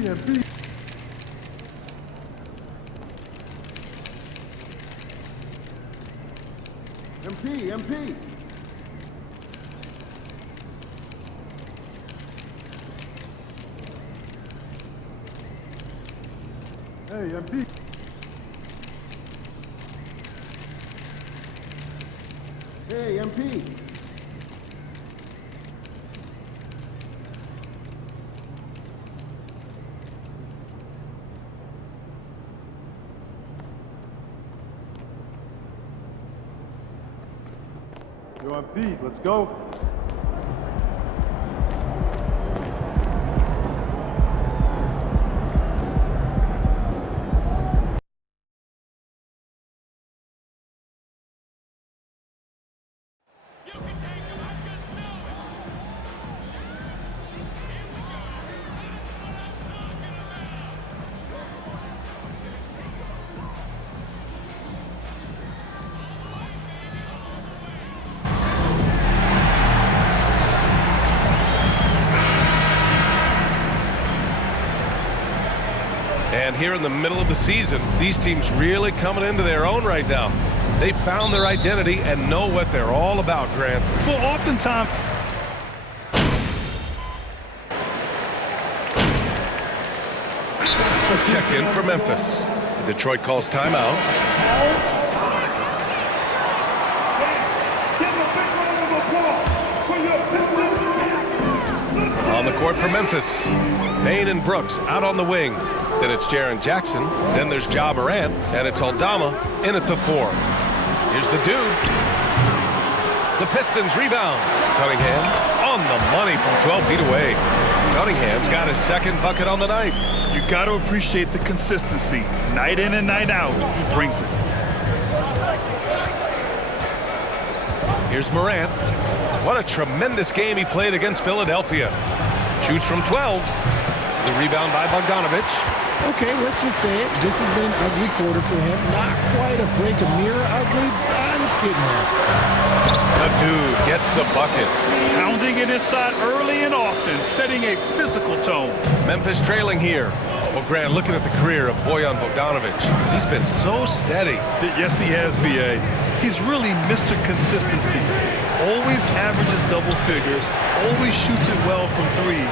MP. MP. Hey, MP. Hey, MP. Yo, MP, let's go. And here in the middle of the season, these teams really coming into their own right now. They found their identity and know what they're all about, Grant. Well, oftentimes... Let's check in for Memphis. Detroit calls timeout. On the court for Memphis, Bain and Brooks out on the wing. Then it's Jaren Jackson. Then there's Ja Morant, and it's Aldama in at the 4. Here's the dude. The Pistons rebound. Cunningham on the money from 12 feet away. Cunningham's got his second bucket on the night. You got to appreciate the consistency. Night in and night out, he brings it. Here's Morant. What a tremendous game he played against Philadelphia. Shoots from 12. The rebound by Bogdanovic. Okay, let's just say it. This has been an ugly quarter for him. Not quite a break a mirror ugly, but it's getting there. The dude gets the bucket. Pounding it inside early and often, setting a physical tone. Memphis trailing here. Well, Grant, looking at the career of Bojan Bogdanovic, he's been so steady. Yes, he has, B.A. He's really Mr. Consistency. Always averages double figures, always shoots it well from 3.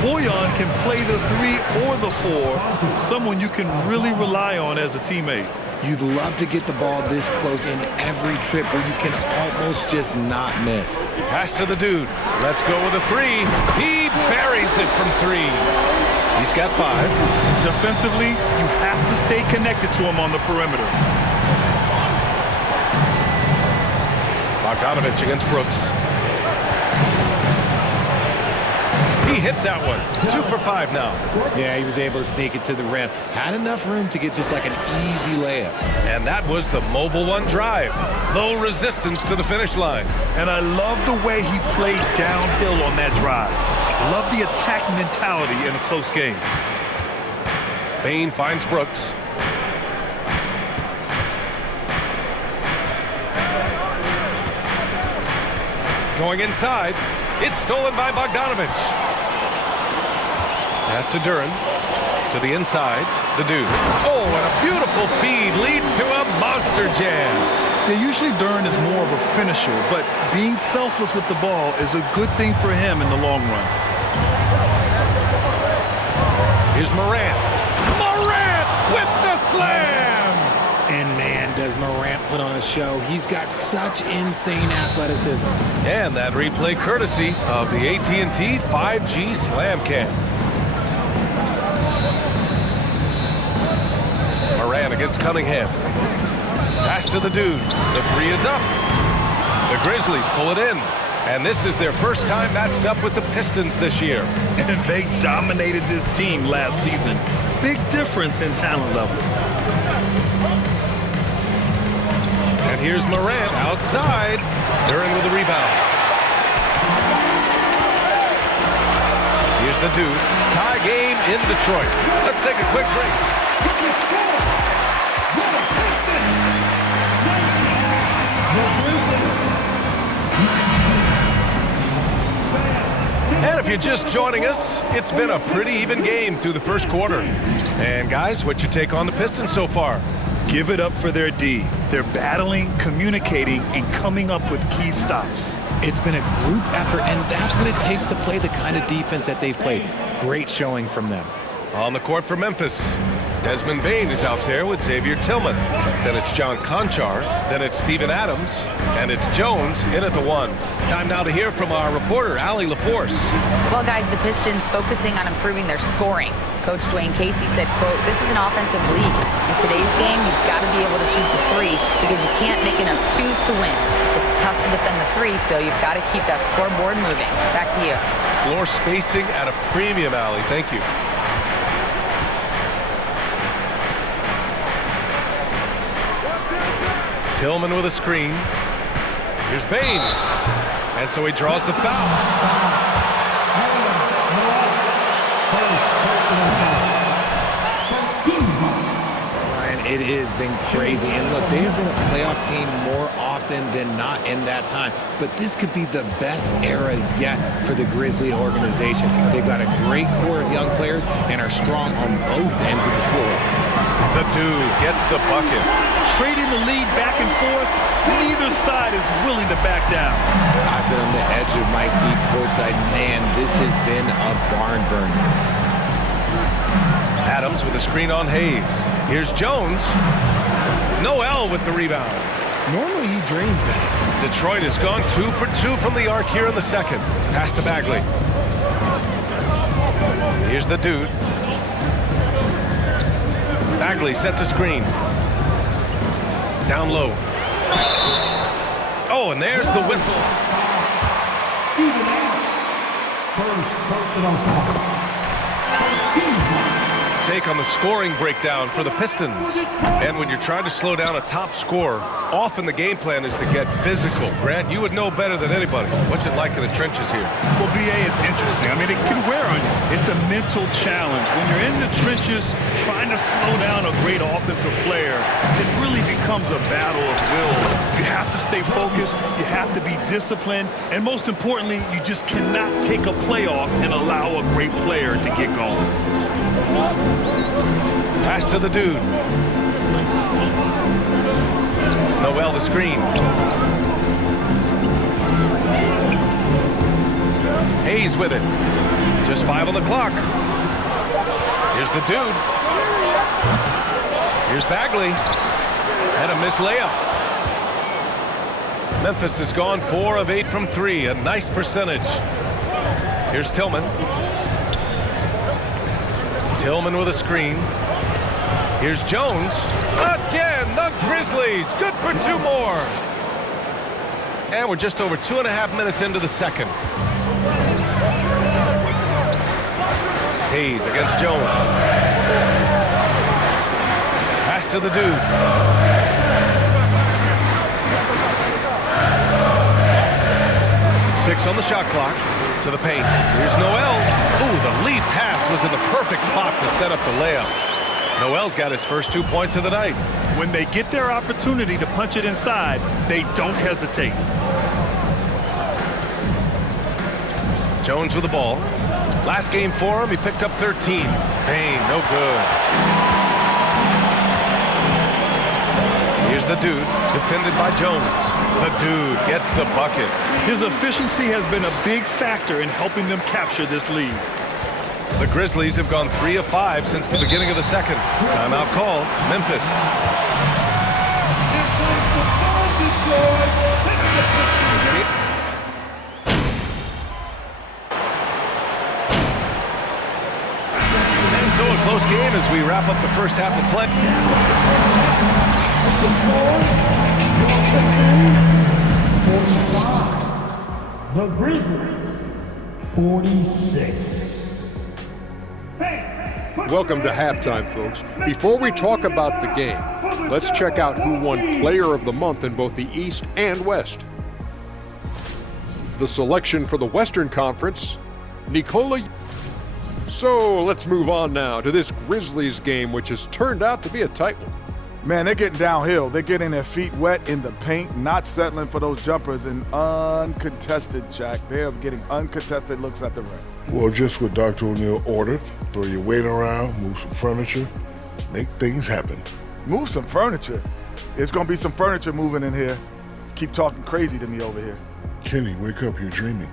Bojan can play the 3 or the 4, someone you can really rely on as a teammate. You'd love to get the ball this close in every trip where you can almost just not miss. Pass to the dude. Let's go with a 3. He buries it from 3. He's got 5. Defensively, you have to stay connected to him on the perimeter. Bogdanovic against Brooks. He hits that one. 2 for 5 now. Yeah, he was able to sneak it to the rim. Had enough room to get just like an easy layup. And that was the Mobile One drive. Low resistance to the finish line. And I love the way he played downhill on that drive. Love the attack mentality in a close game. Bain finds Brooks. Going inside. It's stolen by Bogdanovic. Pass to Duren. To the inside. The dude. Oh, and a beautiful feed leads to a monster jam. Yeah, usually Duren is more of a finisher, but being selfless with the ball is a good thing for him in the long run. Here's Morant. Morant with the slam! And man, does Morant put on a show. He's got such insane athleticism. And that replay courtesy of the AT&T 5G Slam Cam. Morant against Cunningham. Pass to the dude. The 3 is up. The Grizzlies pull it in. And this is their first time matched up with the Pistons this year. And they dominated this team last season. Big difference in talent level. And here's Morant outside. Duren with the rebound. Here's the dude. Tie game in Detroit. Let's take a quick break. And if you're just joining us, it's been a pretty even game through the first quarter. And guys, what's your take on the Pistons so far? Give it up for their D. They're battling, communicating, and coming up with key stops. It's been a group effort, and that's what it takes to play the kind of defense that they've played. Great showing from them. On the court for Memphis, Desmond Bane is out there with Xavier Tillman. Then it's John Conchar. Then it's Steven Adams. And it's Jones in at the 1. Time now to hear from our reporter, Allie LaForce. Well, guys, the Pistons focusing on improving their scoring. Coach Dwayne Casey said, quote, "This is an offensive league. In today's game, you've got to be able to shoot the 3 because you can't make enough 2s to win. It's tough to defend the 3, so you've got to keep that scoreboard moving." Back to you. Floor spacing at a premium, Allie. Thank you. Tillman with a screen. Here's Bane. And so he draws the foul. Ryan, it has been crazy. And look, they have been a playoff team more often than not in that time. But this could be the best era yet for the Grizzly organization. They've got a great core of young players and are strong on both ends of the floor. The dude gets the bucket. Trading the lead back and forth, neither side is willing to back down. I've been on the edge of my seat courtside. Man, this has been a barn burner. Adams with a screen on Hayes. Here's Jones. Noel with the rebound. Normally he drains that. Detroit has gone 2 for 2 from the arc here in the second. Pass to Bagley. Here's the dude. Bagley sets a screen. Down low. Oh, and there's the whistle. First personal foul. Take on the scoring breakdown for the Pistons. And when you're trying to slow down a top scorer, often the game plan is to get physical. Grant, you would know better than anybody. What's it like in the trenches here? Well, BA, it's interesting. I mean, it can wear on you. It's a mental challenge. When you're in the trenches trying to slow down a great offensive player, it really becomes a battle of wills. You have to stay focused. You have to be disciplined. And most importantly, you just cannot take a play off and allow a great player to get going. Pass to the dude. Noel the screen. Hayes with it. Just 5 on the clock. Here's the dude. Here's Bagley. And a missed layup. Memphis has gone 4 of 8 from 3. A nice percentage. Here's Tillman. Tillman with a screen. Here's Jones. Again, the Grizzlies. Good for 2 more. And we're just over 2.5 minutes into the second. Hayes against Jones. Pass to the dude. Six on the shot clock. To the paint. Here's Noel. Ooh, the lead pass was in the perfect spot to set up the layup. Noel's got his first 2 points of the night. When they get their opportunity to punch it inside, they don't hesitate. Jones with the ball. Last game for him, he picked up 13. Bane, no good. Here's the dude, defended by Jones. The dude gets the bucket. His efficiency has been a big factor in helping them capture this lead. The Grizzlies have gone 3 of 5 since the beginning of the second. Timeout call, Memphis. And so a close game as we wrap up the first half of play. The Grizzlies, 46. Welcome to halftime, folks. Before we talk about the game, let's check out who won Player of the Month in both the East and West. The selection for the Western Conference, Nikola. So let's move on now to this Grizzlies game, which has turned out to be a tight one. Man, they're getting downhill. They're getting their feet wet in the paint, not settling for those jumpers and uncontested, Jack. They're getting uncontested looks at the rim. Well, just what Dr. O'Neal ordered. Throw your weight around, move some furniture, make things happen. Move some furniture? There's going to be some furniture moving in here. Keep talking crazy to me over here. Kenny, wake up, you're dreaming.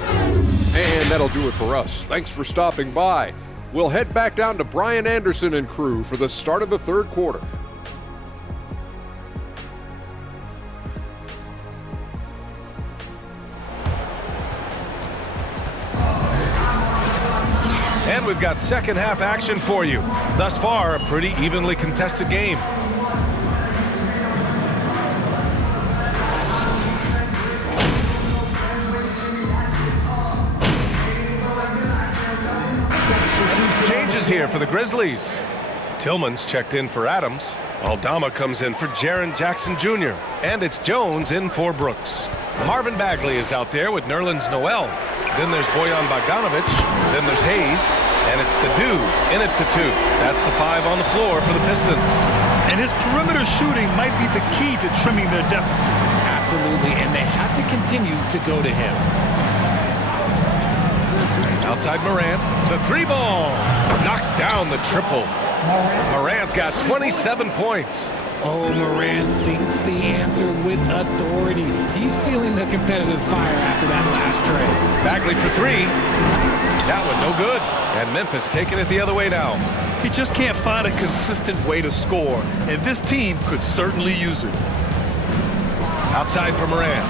And that'll do it for us. Thanks for stopping by. We'll head back down to Brian Anderson and crew for the start of the third quarter. And we've got second half action for you. Thus far, a pretty evenly contested game. Changes here for the Grizzlies. Tillman's checked in for Adams. Aldama comes in for Jaren Jackson Jr. And it's Jones in for Brooks. Marvin Bagley is out there with Nerlens Noel. Then there's Bojan Bogdanovic. Then there's Hayes. And it's the dude in at the 2. That's the 5 on the floor for the Pistons. And his perimeter shooting might be the key to trimming their deficit. Absolutely, and they have to continue to go to him. Outside Morant, the 3 ball. Knocks down the triple. Morant's got 27 points. Oh, Morant sinks the answer with authority. He's feeling the competitive fire after that last trade. Bagley for 3. That one no good. And Memphis taking it the other way now. He just can't find a consistent way to score, and this team could certainly use it. Outside for Morant.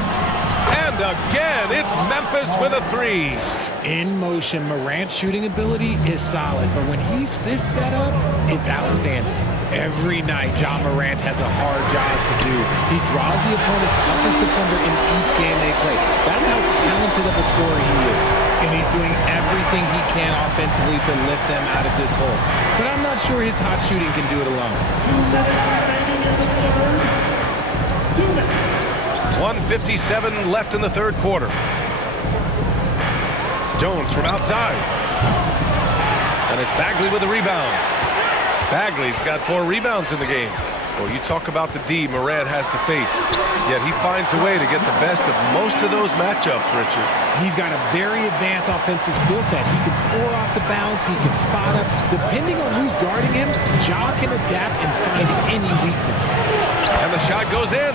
And again, it's Memphis with a 3. In motion, Morant's shooting ability is solid, but when he's this set up, it's outstanding. Every night, Ja Morant has a hard job to do. He draws the opponent's toughest defender in each game they play. That's how talented of a scorer he is. And he's doing everything he can offensively to lift them out of this hole. But I'm not sure his hot shooting can do it alone. 2 minutes. 1:57 left in the third quarter. Jones from outside. And it's Bagley with a rebound. Bagley's got 4 rebounds in the game. Well, you talk about the D Morant has to face. Yet he finds a way to get the best of most of those matchups, Richard. He's got a very advanced offensive skill set. He can score off the bounce. He can spot up. Depending on who's guarding him, Ja can adapt and find any weakness. And the shot goes in.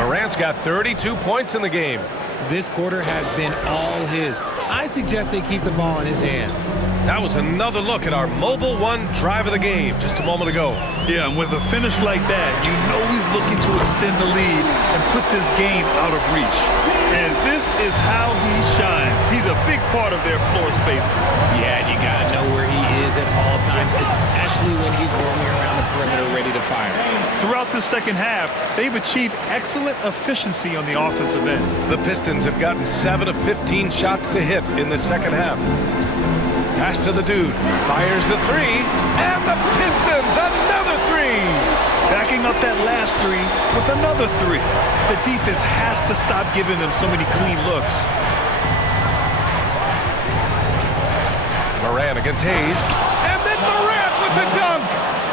Morant's got 32 points in the game. This quarter has been all his. I suggest they keep the ball in his hands. That was another look at our Mobile One drive of the game just a moment ago. Yeah, and with a finish like that, you know he's looking to extend the lead and put this game out of reach. And this is how he shines. He's a big part of their floor spacing. Yeah, and you got to know where he is at all times, especially when he's roaming around the perimeter ready to fire. Throughout the second half, they've achieved excellent efficiency on the offensive end. The Pistons have gotten 7 of 15 shots to hit in the second half. Pass to the dude. Fires the 3. And the Pistons, another 3. Backing up that last 3 with another 3. The defense has to stop giving them so many clean looks. Morant against Hayes. And then Morant with the dunk.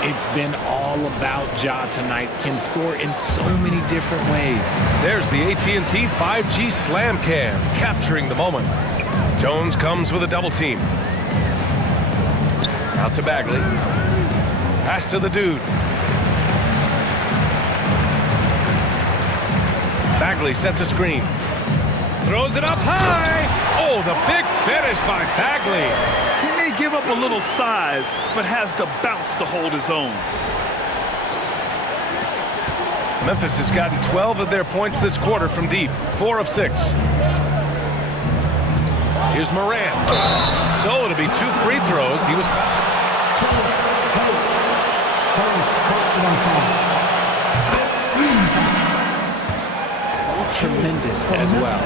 It's been all about Ja tonight. Can score in so many different ways. There's the AT&T 5G Slam Cam, capturing the moment. Jones comes with a double team. Out to Bagley. Pass to the dude. Bagley sets a screen. Throws it up high. Oh, the big finish by Bagley. He may give up a little size, but has the bounce to hold his own. Memphis has gotten 12 of their points this quarter from deep, 4 of 6. Here's Morant. So it'll be 2 free throws. He was... Tremendous as well.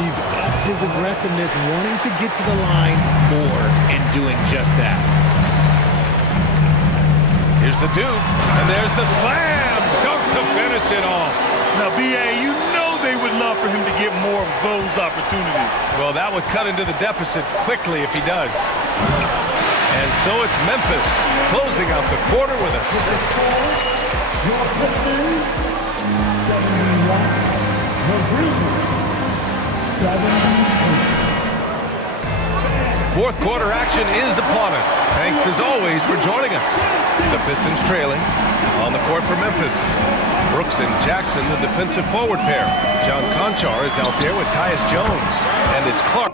He's upped his aggressiveness, wanting to get to the line more and doing just that. Here's the dude, and there's the slam dunk to finish it off. Now, B.A., you know they would love for him to get more of those opportunities. Well, that would cut into the deficit quickly if he does. And so it's Memphis closing out the quarter with us. Your Pistons, 71. The Grizzlies, 78. Fourth quarter action is upon us. Thanks as always for joining us. The Pistons trailing. On the court for Memphis, Brooks and Jackson, the defensive forward pair. John Conchar is out there with Tyus Jones. And it's Clark.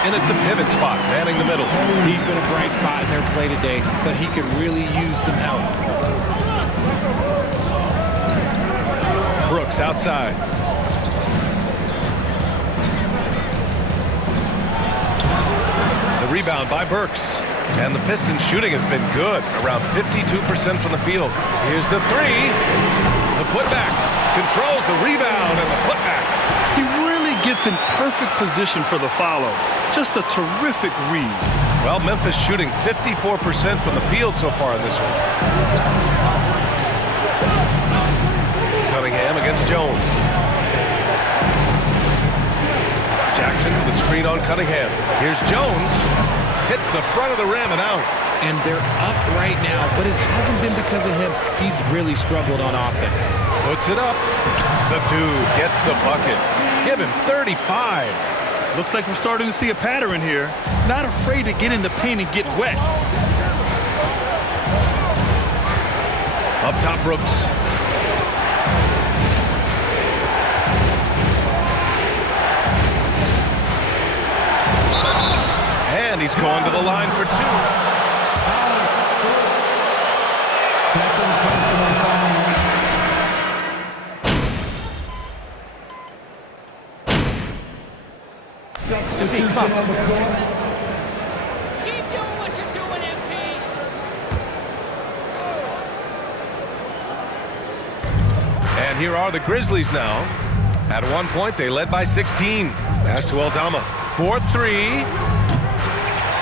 In at the pivot spot, manning the middle. He's been a bright spot in their play today, but he could really use some help. Brooks outside. The rebound by Burks. And the Pistons shooting has been good, around 52% from the field. Here's the three. The putback. Controls the rebound and the putback. He really gets in perfect position for the follow. Just a terrific read. Well, Memphis shooting 54% from the field so far in this one. Cunningham against Jones. Jackson with a screen on Cunningham. Here's Jones. Hits the front of the rim and out. And they're up right now, but it hasn't been because of him. He's really struggled on offense. Puts it up. The dude gets the bucket. Give him 35. Looks like we're starting to see a pattern here. Not afraid to get in the paint and get wet. Up top, Brooks. And he's going to the line for two. Second personal foul. Substitution on the court. Keep doing what you're doing, MP. And here are the Grizzlies now. At one point, they led by 16. Pass to Aldama. 4-3.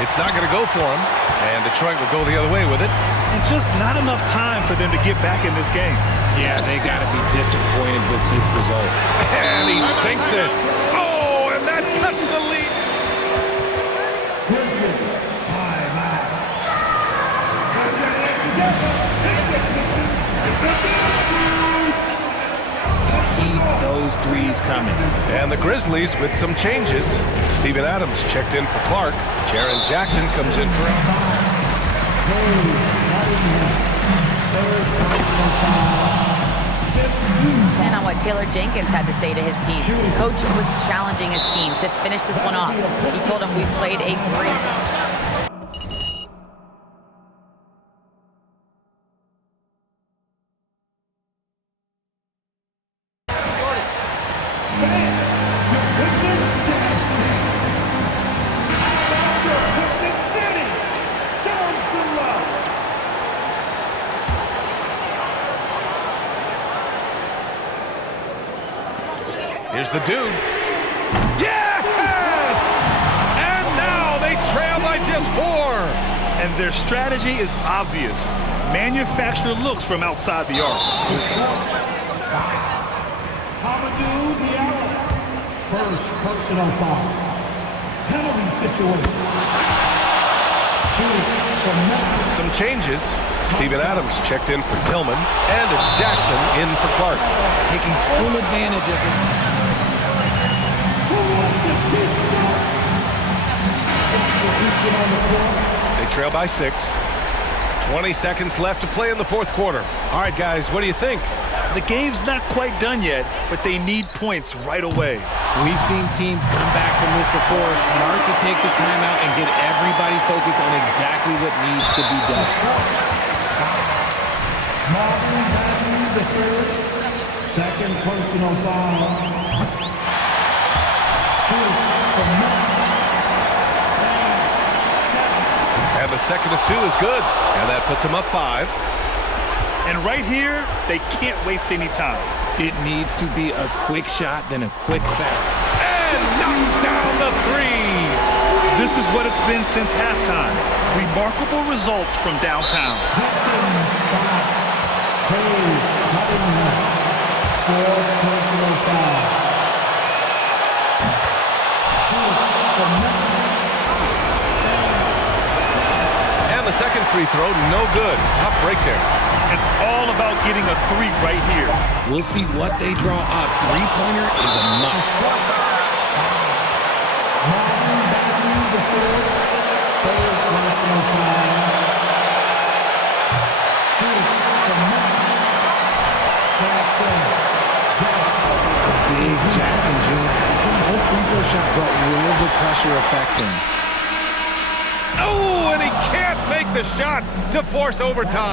It's not going to go for him. And Detroit will go the other way with it. And just not enough time for them to get back in this game. Yeah, they got to be disappointed with this result. And he sinks it. Oh, and that cuts the lead. Keep those threes coming. And the Grizzlies with some changes. Steven Adams checked in for Clark. Jaren Jackson comes in for him. And on what Taylor Jenkins had to say to his team. Coach was challenging his team to finish this one off. He told him, we played a great. Here's the dude. Yes! And now they trail by just 4. And their strategy is obvious. Manufacture looks from outside the arc. First personal foul. Penalty situation. Shooting from Memphis. Some changes. Steven Adams checked in for Tillman. And it's Jackson in for Clark. Taking full advantage of it. They trail by 6. 20 seconds left to play in the fourth quarter. All right, guys, what do you think? The game's not quite done yet, but they need points right away. We've seen teams come back from this before. Smart to take the timeout and get everybody focused on exactly what needs to be done. Marvin Bagley the third. Second personal foul. And the second of 2 is good. And that puts them up 5. And right here, they can't waste any time. It needs to be a quick shot, then a quick foul. And knocks down the 3. this is what it's been since halftime. Remarkable results from downtown. And the second free throw, no good. Tough break there. It's all about getting a three right here. We'll see what they draw up. Three-pointer is a must. Big Jackson Jr. has no free throw shot, but will the pressure affect him? Oh, and he can't make the shot to force overtime.